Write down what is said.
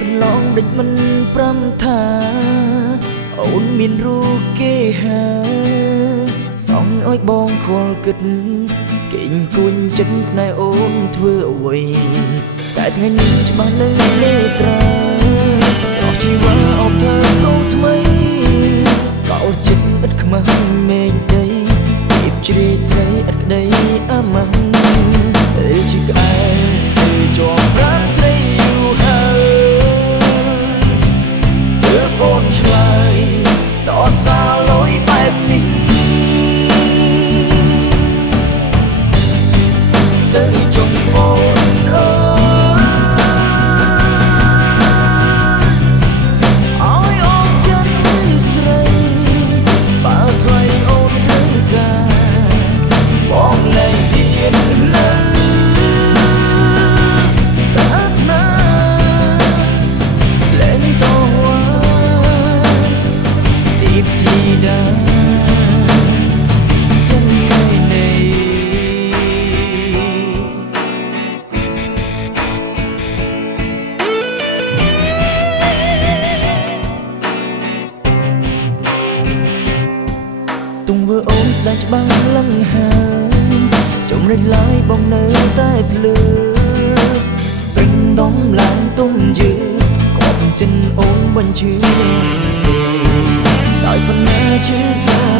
กันลองđịchมันปรำท่าអូនមានរូបគេហើសងឲ្យបងខលគិតគេងគួញចិត្តស្នេហ៍អូនធ្វើអ្វីតែថ្ងៃនេះច្បាស់នៅលេត្រាស្រស់ជីវ៉ាអបធ្វើអូថ្មីបោចិត្តឥតខ្មាស់មេឃដីពីបជ្រាយស្រីឥតក្ដីអាម៉ាស់ជាក្អែជាប់ប្រាំស្រីយូរហើយទើបអូនឆ្លើយតសាលុយបែបនេះទៅចុងអូនអើឲ្យអូនចិត្តស្រីបើថ្លៃអូនត្រូវការបងលែងហ៊ានលើទង្វើអូនស្ដាយច្បាស់លឹងហើយចំរិចឡើយបងនៅតែភ្លើពេញដំឡើងទុំយឺកប់ចិនអូនបញ្ឈឺផ្សេងសោយប៉ុណ្ណាឈឺផ្សា